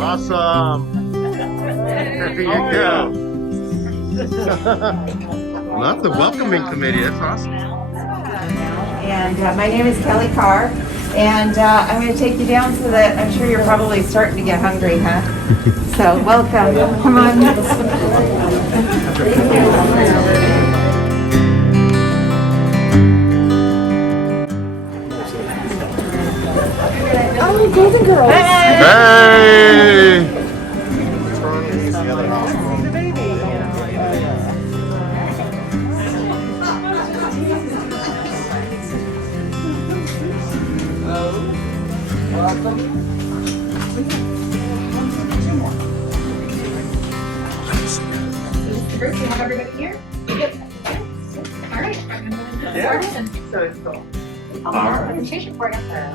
Awesome. There you go. Love the welcoming committee. That's awesome. And my name is Kelly Carr, and I'm going to take you down so that I'm sure you're probably starting to get hungry, huh? So welcome. Come on. Oh, Golden Girls. Hey! Bruce, you have everybody here? Yep. All right.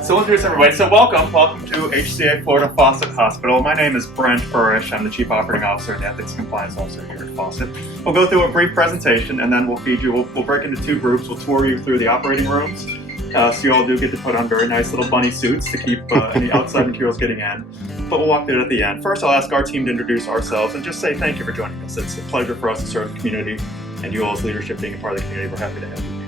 So we'll introduce everybody. So welcome to HCA Florida Fawcett Hospital. My name is Brent Burrish. I'm the Chief Operating Officer and Ethics Compliance Officer here at Fawcett. We'll go through a brief presentation and then we'll feed you. We'll break into two groups. We'll tour you through the operating rooms. So you all do get to put on very nice little bunny suits to keep any outside materials getting in. But we'll walk through it at the end. First, I'll ask our team to introduce ourselves and just say thank you for joining us. It's a pleasure for us to serve the community and you all's leadership being a part of the community. We're happy to have you here.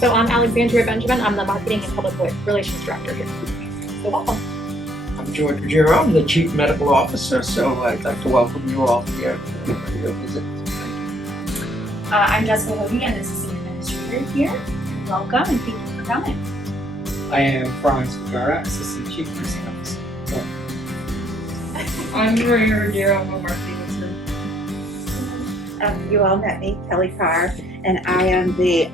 So I'm Alexandria Benjamin. I'm the Marketing and Public Relations Director here. So welcome. I'm George Ruggiero. I'm the Chief Medical Officer, so I'd like to welcome you all here for your visit. I'm Jessica Hoagie, I'm the Assistant Administrator here. Welcome and thank you for coming. I am Franz Vergara, Assistant Chief Nursing Officer. I'm Maria Ruggiero. I'm a marketing assistant. You all met me, Kelly Carr, and I am the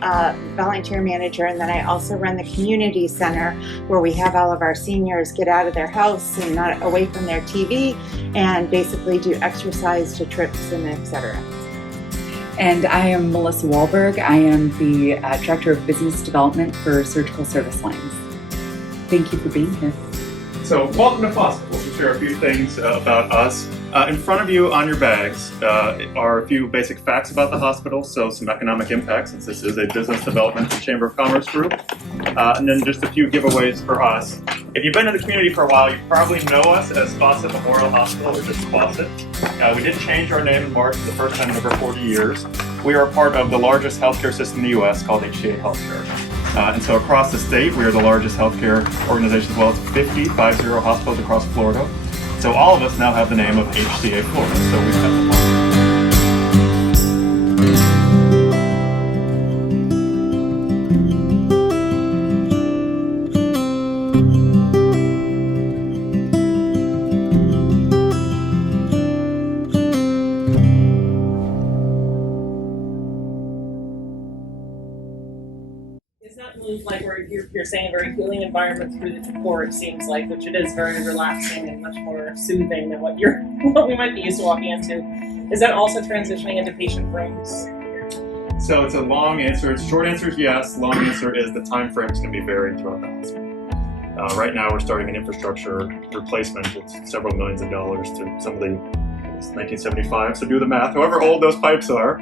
volunteer manager, and then I also run the community center where we have all of our seniors get out of their house and not away from their TV and basically do exercise to trips and etc. And I am Melissa Wahlberg. I am the Director of Business Development for Surgical Service Lines. Thank you for being here. So welcome to Fawcett. We'll share a few things about us. In front of you on your bags are a few basic facts about the hospital, so some economic impacts since this is a business development and Chamber of Commerce group, and then just a few giveaways for us. If you've been in the community for a while, you probably know us as Fawcett Memorial Hospital, or just Fawcett. We did change our name in March for the first time in over 40 years. We are part of the largest healthcare system in the U.S. called HCA Healthcare. And so across the state, we are the largest healthcare organization as well as 50 hospitals across Florida. So all of us now have the name of HCA Florida. So we've got the It's not really like you're saying a very healing environment through the decor, it seems like, which it is very relaxing and much more soothing than what we might be used to walking into. Is that also transitioning into patient rooms? So it's a long answer. Short answer is yes. Long answer is the time frame is going to be varied throughout the hospital. Right now we're starting an infrastructure replacement. It's several millions of dollars to some of the 1975, so do the math. However old those pipes are,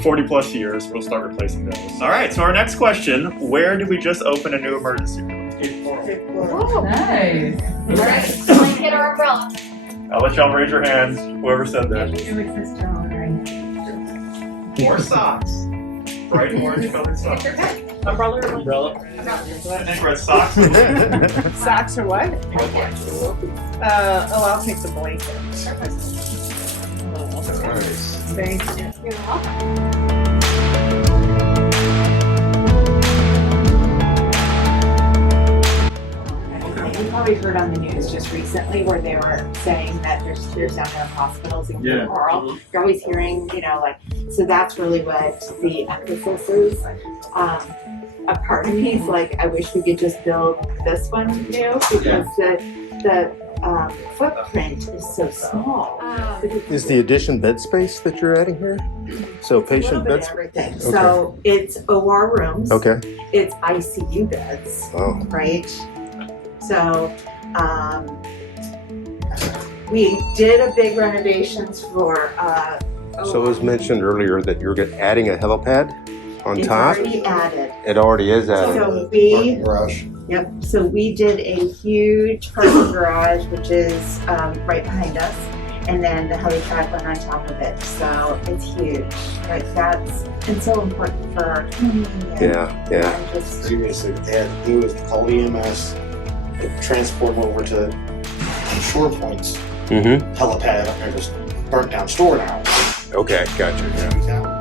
40 plus years, we'll start replacing those. All right, so our next question, where did we just open a new emergency room? Oh, nice. All right, blanket or umbrella? I'll let y'all raise your hands, whoever said that. Or socks. Bright orange colored socks. Umbrella or Umbrella. I think we're at socks. Socks or what? I'll take the blanket. Thank you. You're welcome. You probably heard on the news just recently where they were saying that there's not enough hospitals in rural. You're always hearing, so that's really what the emphasis is. A part of me is like, I wish we could just build this one new because the footprint is so small. Is the addition bed space that you're adding here? So It's a little patient bit bed of everything. Okay. So it's OR rooms. Okay. It's ICU beds, Oh. right? So we did a big renovations for. So it was mentioned earlier that you're adding a helipad on It's top. already added. It already is added. So we. Garage. Yep, so we did a huge parking garage, which is right behind us, and then the helipad went on top of it, so it's huge. Like it's so important for our community. Yeah. And just, Previously, what they had to do is call EMS, they'd transport them over to Shore Point's Mm-hmm. helipad up there, just burnt down store now. Okay, gotcha. Yeah.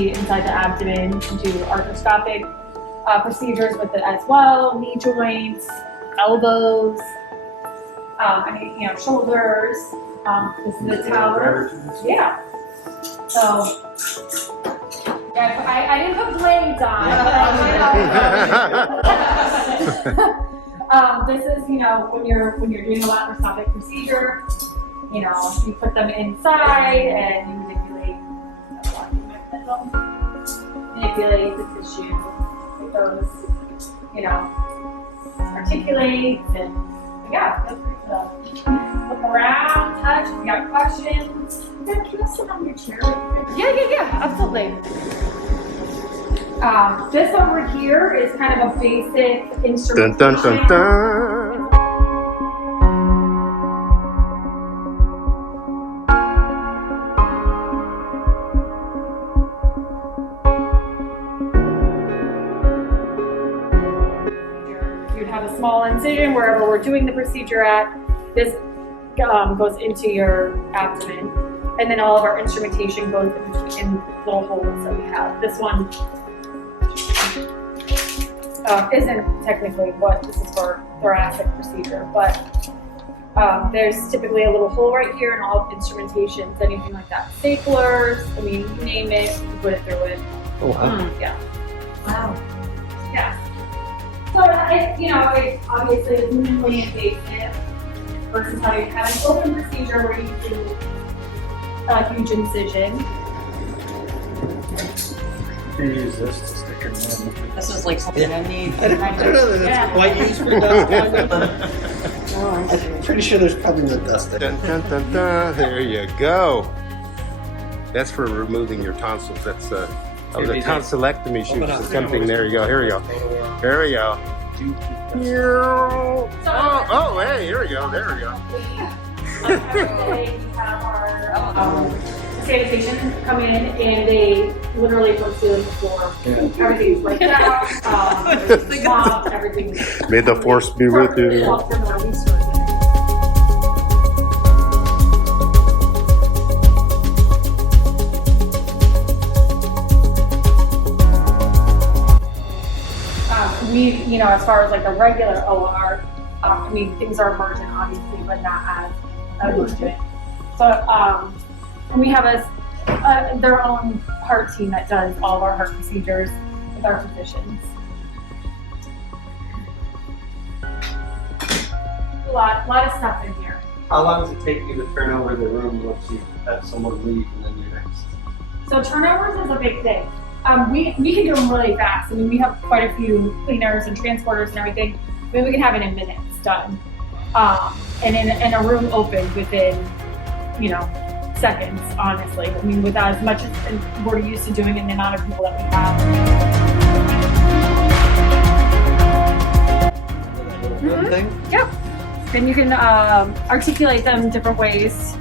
Inside the abdomen, do arthroscopic procedures with it as well, knee joints, elbows, shoulders. This is the tower. Yeah. So I didn't put blades on. This is when you're doing a laparoscopic procedure. You put them inside and you manipulate the tissue, make those, articulate, and yeah, feel free to look around, touch. If you got questions, can you sit on your chair? Yeah, absolutely. This over here is kind of a basic instrumentation. Dun dun dun dun. Have a small incision wherever we're doing the procedure at. This goes into your abdomen, and then all of our instrumentation goes in little holes that we have. This one isn't technically what this is for thoracic procedure, but there's typically a little hole right here in all instrumentations, anything like that. Staplers, you name it, you put it through it. Oh, wow. Yeah. Wow. Yeah. So it's obviously minimally invasive versus how you have an open procedure where you do a huge incision. You use this to stick it in. This is like something I need. I don't know that that's quite used for dust. I'm pretty sure there's probably no dust there. Dun, dun, dun, dun. There you go. That's for removing your tonsils. That's a tonsillectomy shoot or something. There you go. Here we go. There we go. Oh, hey, here we go. There we go. We have our sanitation come in and they literally from ceiling to floor. Everything's like that. Everything's mopped, everything's May the force be with you. As far as like the regular OR, things are emergent, obviously, but not as emergent. So we have their own heart team that does all of our heart procedures with our physicians. A lot of stuff in here. How long does it take you to turn over the room once you have someone leave and then you're next? So turnovers is a big thing. We can do them really fast. We have quite a few cleaners and transporters and everything. We can have it in minutes done. and in a room opened within, seconds, honestly. I mean, with as much as we're used to doing and the amount of people that we have. Good thing? Yep. And you can articulate them different ways,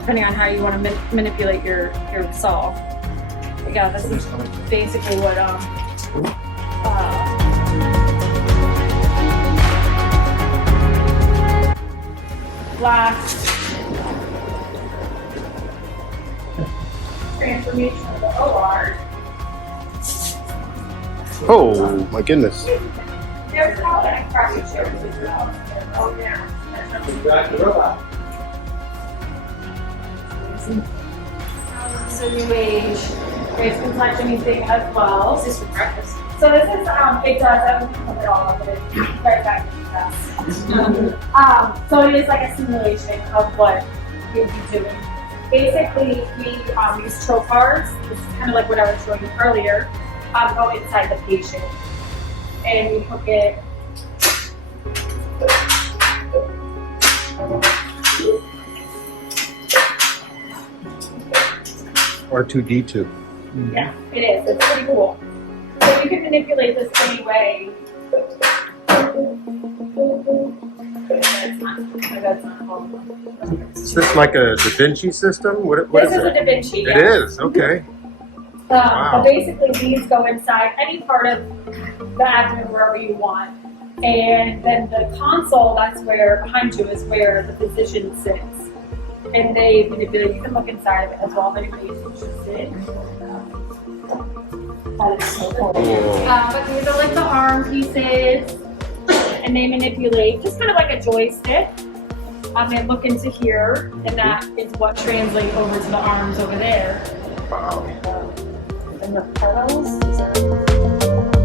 depending on how you want to manipulate your saw. But yeah, this is basically what last transformation of the OR. Oh my goodness. There's how that cracking chairs as well. Oh yeah. Back to the robot. So new age. Grace can touch anything as well. This is for breakfast. So this is it does I won't put it all up, but it's very back to so it is like a simulation of what you'd be doing. Basically, we use trocars. This is kind of like what I was showing you earlier. Go inside the patient, and we hook it. R2D2. Yeah, it is. It's pretty cool. So you can manipulate this any way. Is this like a Da Vinci system? What This is is a it? Da Vinci. It Yeah. is, okay. But basically, these go inside any part of the abdomen wherever you want. And then the console, that's where, behind you, is where the physician sits. And they manipulate. You can look inside of it as well if anybody is interested. That is so cool. But these are like the arm pieces. And they manipulate, just kind of like a joystick. They look into here, and that is what translates over to the arms over there. Wow. And the pedals. Is there...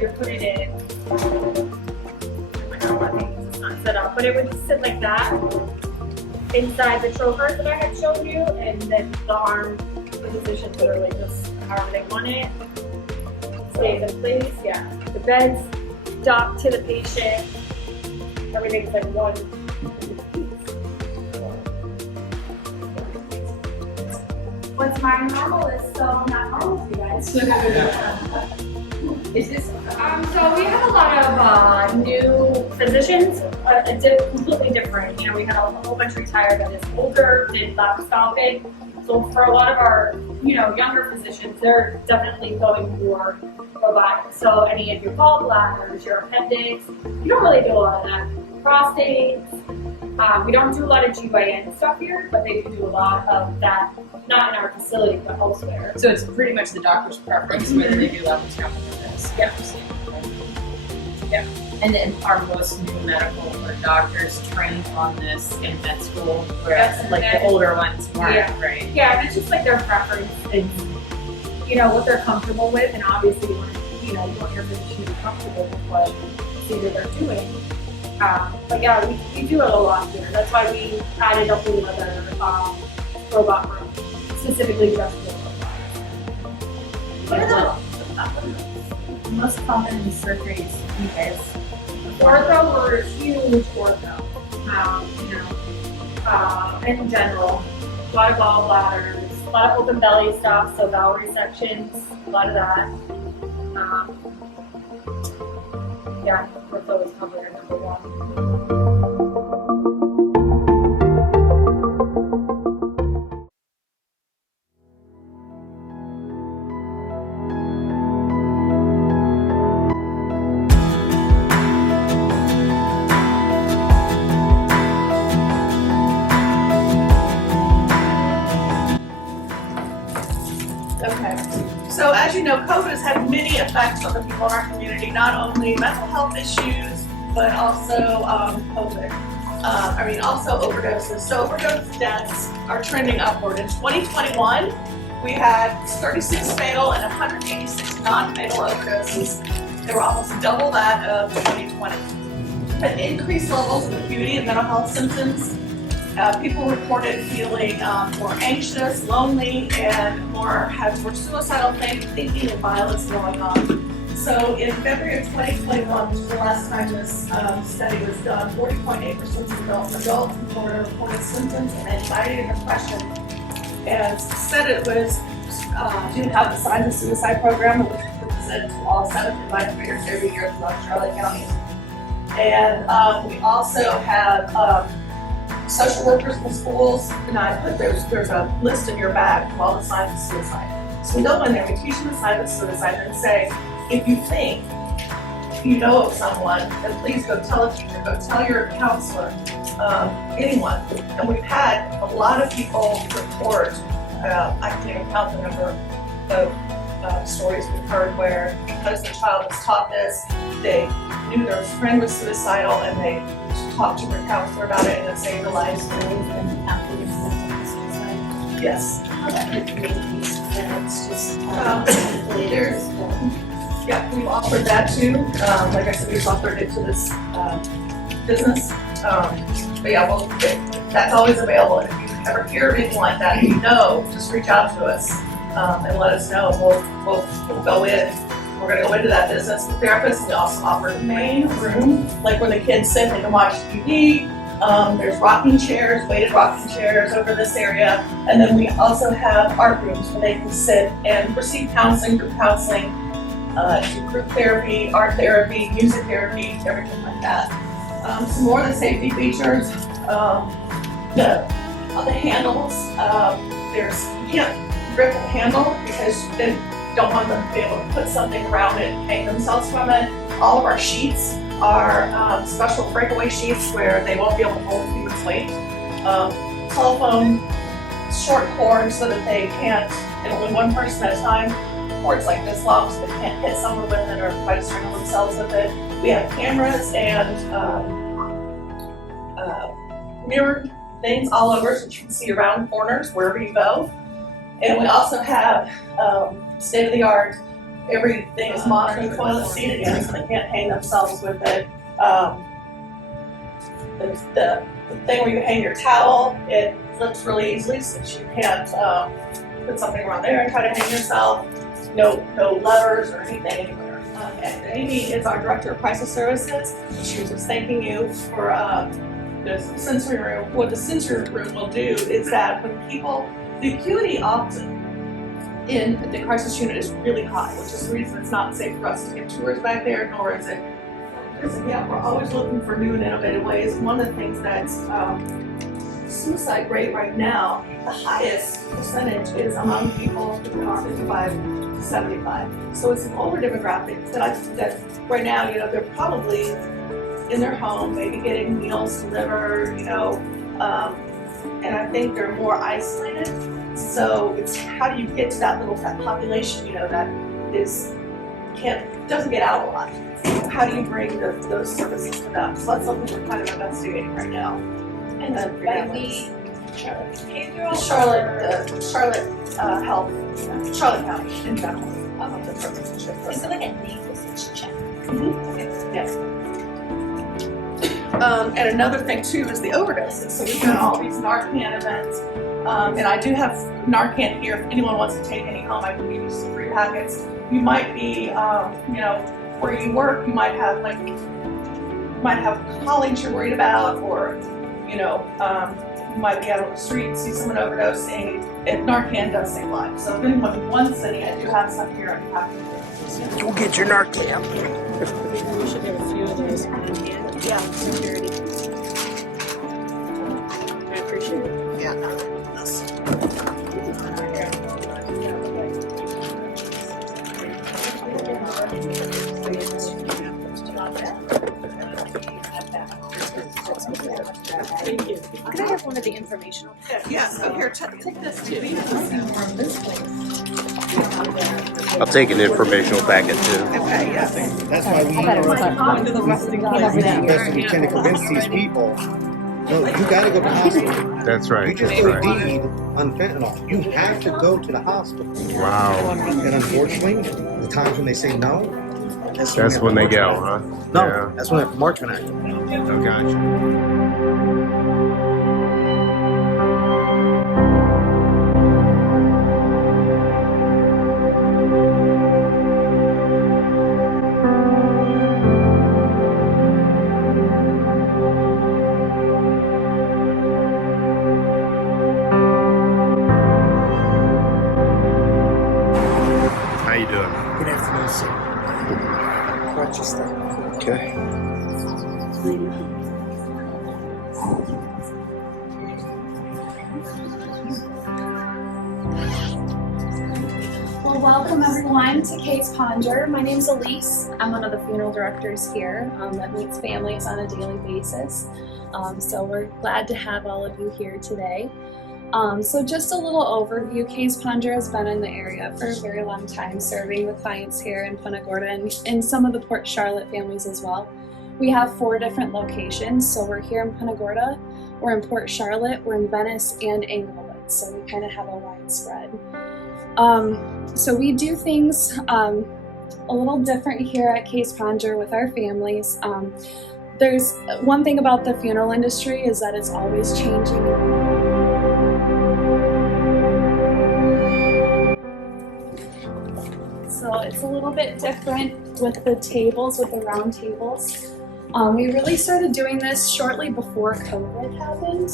you put it in. It's not set up, but it would just sit like that inside the trocar that I had shown you, and then the arm, the position literally just however they want it, stays in place. Yeah, the bed's docked to the patient. Everything's like one. What's my normal is so not normal to you guys. Is this? So we have a lot of new physicians, completely different. We had a whole bunch retired that is older, did laparoscopic. So for a lot of our, younger physicians, they're definitely going for robotics. So any of your gallbladders, your appendix, you don't really do a lot of that. Prostates. We don't do a lot of GYN stuff here, but they do a lot of that, not in our facility, but elsewhere. So it's pretty much the doctor's preference whether they do laparoscopic or this. Yeah. Yeah. And then are most new medical or doctors trained on this in med school, whereas Yes, like the older ones weren't, Yeah. right? Yeah, and it's just like their preference and what they're comfortable with, and obviously you want your physician to be comfortable with what procedure they're doing. But yeah, we do it a lot here. That's why we added a whole other robot room, specifically just for robots. Most common surgeries you guys. Ortho, we're huge ortho. In general, a lot of gallbladders, a lot of open belly stuff, so bowel resections, a lot of that. Yeah, ortho is probably our number one. Okay. So as you know, COVID has had many effects on the people in our community, not only mental health issues, but also COVID. Also overdoses. So overdose deaths are trending upward. In 2021, we had 36 fatal and 186 non-fatal overdoses. They were almost double that of 2020. But increased levels of acuity and mental health symptoms. People reported feeling more anxious, lonely, and had more suicidal thinking and violence going on. So in February of 2021, which is the last time this study was done, 40.8% of adults in Florida reported symptoms of anxiety and depression, and said it was didn't have the signs of suicide program, which represented to all 7 providers every year throughout Charlotte County. And we also have social workers in the schools, and I put there's a list in your bag of all the signs of suicide. So we go in there, we teach them the signs of suicide, and say, if you think you know of someone, then please go tell a teacher, go tell your counselor, anyone. And we've had a lot of people report, I can't even count the number of stories we've heard where because the child was taught this, they knew their friend was suicidal and they talked to their counselor about it and it saved their lives. Yes. Yeah, we've offered that too. Like I said, we've offered it to this business. But yeah, well, that's always available. And if you ever hear of anything like that, just reach out to us and let us know. We'll go in. We're going to go into that business with therapists. We also offer the main room, like where the kids sit, they can watch TV. There's rocking chairs, weighted rocking chairs over this area. And then we also have art rooms where they can sit and receive counseling, group counseling, do group therapy, art therapy, music therapy, everything like that. Some more of the safety features, the handles. You can't rip a handle because they don't want them to be able to put something around it and hang themselves from it. All of our sheets are special breakaway sheets where they won't be able to hold a human's weight. Telephone, short cords so that they can't, and only one person at a time, cords like this long so they can't hit someone with it or try to strangle themselves with it. We have cameras and mirror things all over so you can see around corners wherever you go. And we also have state-of-the-art, everything is monitored, toilet seat again so they can't hang themselves with it. The thing where you hang your towel, it flips really easily so that you can't put something around there and try to hang yourself. No levers or anything anywhere. And Amy is our Director of Crisis Services. She was just thanking you for the sensory room. What the sensory room will do is that when the acuity often in the crisis unit is really high, which is the reason it's not safe for us to get tours back there, nor is it. Yeah, we're always looking for new and innovative ways. One of the things that's suicide rate right now, the highest percentage is among people who are 55 to 75. So it's an older demographic that right now, they're probably in their home, maybe getting meals delivered, and I think they're more isolated. So it's how do you get to that population, that doesn't get out a lot. How do you bring those services to them? So that's something we're kind of investigating right now. And then Charlotte Health, Charlotte County in general. Is it like a usage check? Yes. And another thing too is the overdoses. So we've done all these Narcan events. And I do have Narcan here. If anyone wants to take any home, I can give you some free packets. You might be, where you work, you might have colleagues you're worried about, or you might be out on the street and see someone overdosing. And Narcan does save lives. So if anyone in one city, I do have some here. I'm happy to. Go get your Narcan. We should have a few of those. Yeah. Security. I appreciate it. Yeah. Thank you. Can I have one of the informational? Yes, oh, here, take this too. I'll take an informational packet too. Okay, yes. That's why we we tend to convince these people, no, you gotta go to the hospital. That's You right. just That's go right. deed on fentanyl. You have to go to the hospital. Wow. And unfortunately, the times when they say no, That's when they go, huh? No, Yeah. that's when March can act. Oh, gotcha. How you doing? Good afternoon, sir. Watch your step. Okay. Well, welcome everyone to Kays-Ponger. My name's Elise. I'm one of the funeral directors here that meets families on a daily basis. So we're glad to have all of you here today. So just a little overview. Kays-Ponger has been in the area for a very long time, serving the clients here in Punta Gorda and some of the Port Charlotte families as well. We have 4 different locations. So we're here in Punta Gorda, we're in Port Charlotte, we're in Venice, and Englewood. So we kind of have a wide spread. So we do things a little different here at Kays-Ponger with our families. There's one thing about the funeral industry is that it's always changing. So it's a little bit different with the tables, with the round tables. We really started doing this shortly before COVID happened.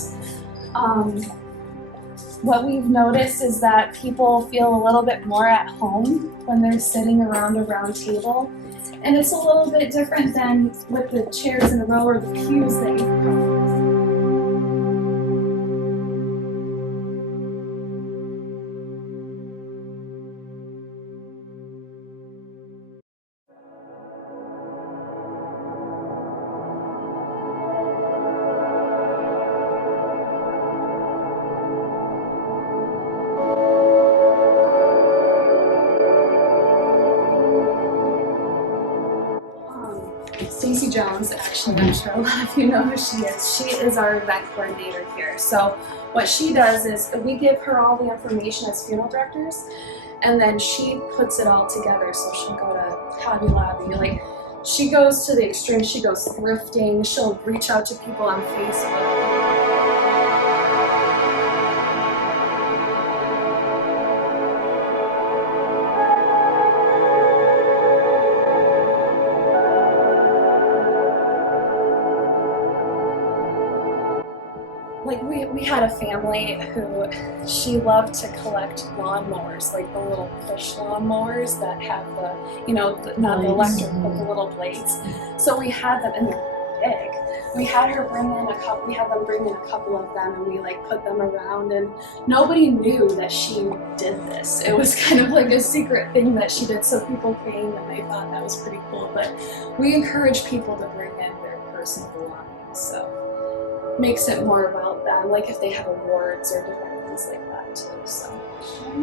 What we've noticed is that people feel a little bit more at home when they're sitting around a round table. And it's a little bit different than with the chairs in a row or the pews that you've come. Stacey Jones, actually, I'm sure a lot of you know who she is. She is our event coordinator here. So what she does is we give her all the information as funeral directors, and then she puts it all together. So she'll go to Hobby Lobby, like she goes to the extreme. She goes thrifting. She'll reach out to people on Facebook. Like we had a family who she loved to collect lawnmowers, like the little push lawnmowers that have the, you know, not the electric, but the little blades. So we had them, and they're big. We had her bring in a couple. We had them bring in a couple of them, and we like put them around, and nobody knew that she did this. It was kind of like a secret thing that she did. So people came and they thought that was pretty cool. But we encourage people to bring in their personal belongings. So. Makes it more about them, like if they have awards or different things like that too. So,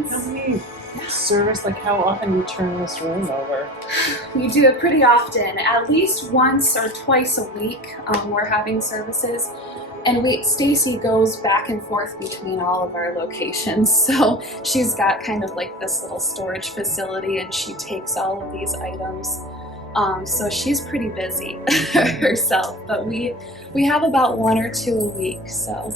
How many service, like how often do you turn this room over? we do it pretty often, at least once or twice a week. We're having services, and Stacy goes back and forth between all of our locations. So she's got kind of like this little storage facility, and she takes all of these items. So she's pretty busy herself, but we have about 1 or 2 a week. So,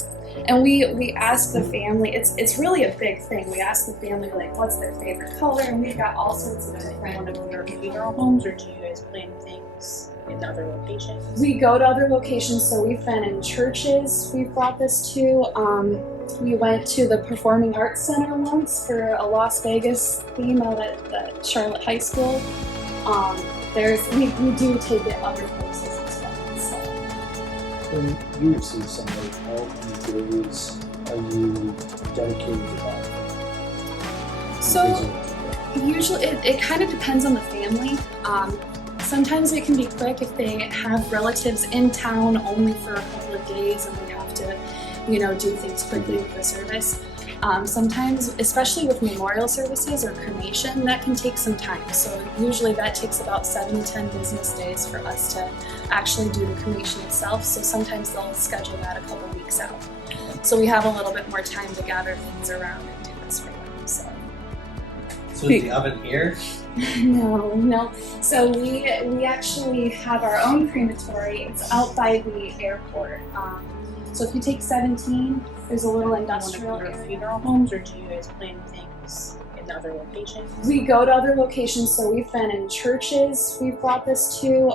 and we ask the family. It's really a big thing. We ask the family like, what's their favorite color, and we've got all sorts of different. One of your funeral homes, or do you guys plan things in other locations? We go to other locations. So we've been in churches. We've brought this to. We went to the Performing Arts Center once for a Las Vegas theme out at the Charlotte High School. We do take it other places as well. So. When you see somebody, how many days are you dedicated to that? So usually it kind of depends on the family. Sometimes it can be quick if they have relatives in town only for a couple of days and we have to do things quickly with the service. Sometimes, especially with memorial services or cremation, that can take some time. So usually that takes about 7 to 10 business days for us to actually do the cremation itself. So sometimes they'll schedule that a couple weeks out. So we have a little bit more time to gather things around and do this for them. So is the oven here? No. So we actually have our own crematory. It's out by the airport. So if you take 17, there's a little industrial area. Funeral homes, or do you guys plan things in other locations? We go to other locations, so we've been in churches. We've brought this to.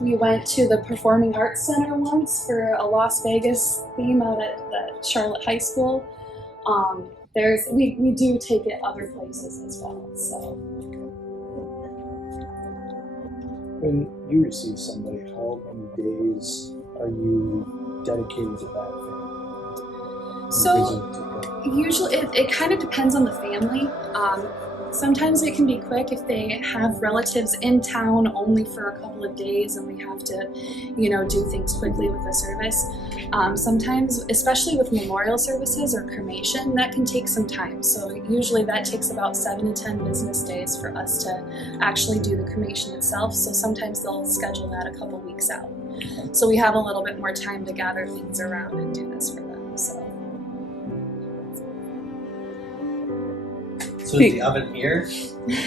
We went to the Performing Arts Center once for a Las Vegas theme out at the Charlotte High School. We do take it other places as well. So When you receive somebody, how many days are you dedicated to that family? So usually it kind of depends on the family. Sometimes it can be quick if they have relatives in town only for a couple of days and we have to, do things quickly with the service. Sometimes, especially with memorial services or cremation, that can take some time. So usually that takes about 7 to 10 business days for us to actually do the cremation itself. So sometimes they'll schedule that a couple weeks out. So we have a little bit more time to gather things around and do this for them. So is the oven here?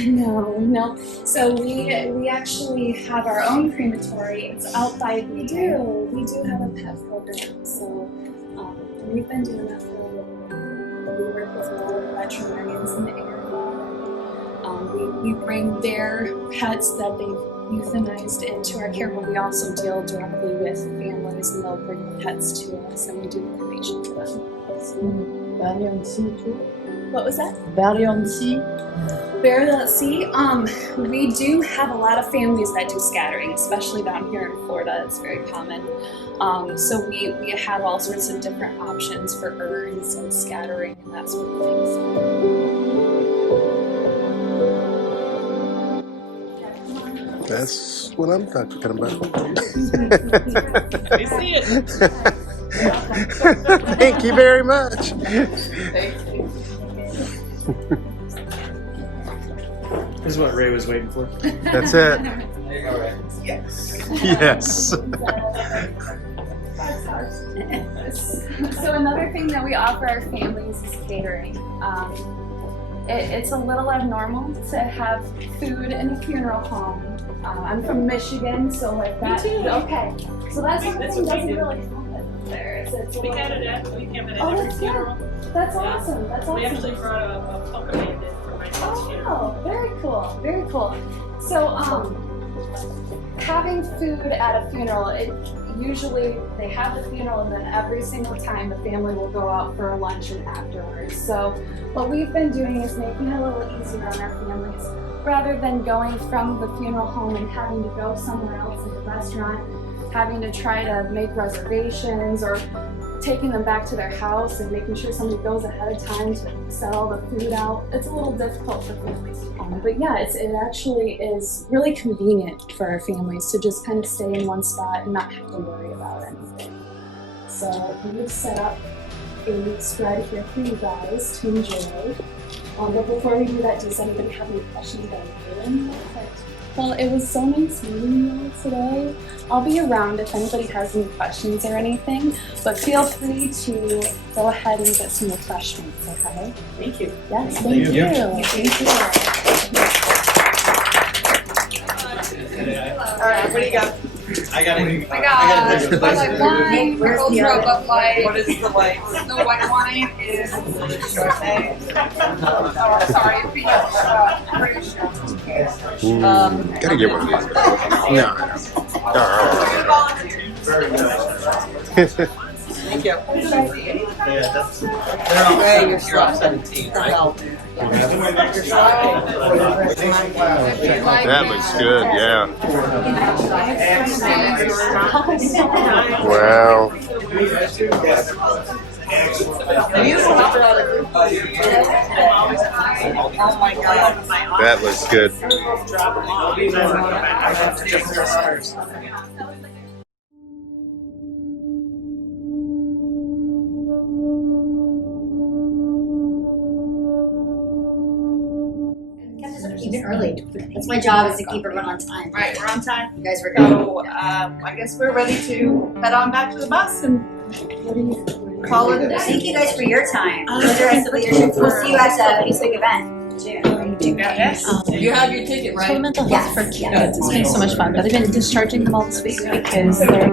No. So we actually have our own crematory. It's out by we do have a pet program. So we've been doing that for a little bit. We work with a lot of veterinarians in the area. We bring their pets that they've euthanized into our care, but we also deal directly with families, and they'll bring the pets to us, and we do the cremation for them. What was that? Burial at sea. We do have a lot of families that do scattering, especially down here in Florida. It's very common. So we have all sorts of different options for urns and scattering and that sort of thing. That's what I'm talking about. I see it. Thank you very much. Thank you. This is what Ray was waiting for. That's it. There you go, Ray. Yes. So another thing that we offer our families is catering. It's a little abnormal to have food in a funeral home. I'm from Michigan, so like that. Me too. Okay, so that's something That's that what we doesn't do. really happen there. It's We had it at every that's funeral. good. That's awesome. That's awesome. We actually brought a pumpkin in for my son's funeral. Oh, very cool, very cool. So, having food at a funeral, usually they have the funeral and then every single time the family will go out for a luncheon afterwards. So what we've been doing is making it a little easier on our families. Rather than going from the funeral home and having to go somewhere else in the restaurant, having to try to make reservations or taking them back to their house and making sure somebody goes ahead of time to set all the food out. It's a little difficult for families. But yeah, it actually is really convenient for our families to just kind of stay in one spot and not have to worry about anything. So we've set up a spread here for you guys to enjoy. But before we do that, does anybody have any questions about it? Perfect. Well, it was so nice meeting you all today. I'll be around if anybody has any questions or anything, but feel free to go ahead and get some refreshments, okay? Thank you. Yes, thank you. Thank you. All right, what do you got? I got it. Bud Light wine, Cold Brew Bud Light. What is the white? The white wine is Chardonnay. Oh, sorry, British. Gotta get one of these. No. Thank you. You're off 17, right? That looks good, yeah. Wow. That looks good. Keep it early. That's my job, is to keep everyone on time. Right, we're on time. You guys were good. So, I guess we're ready to head on back to the bus and call it a day. Thank you guys for your time. For the rest of the leadership, we'll see you at the big event. Yes. You have your ticket, right? Mental health for kids. It's been so much fun, but I've been discharging them all this week because they're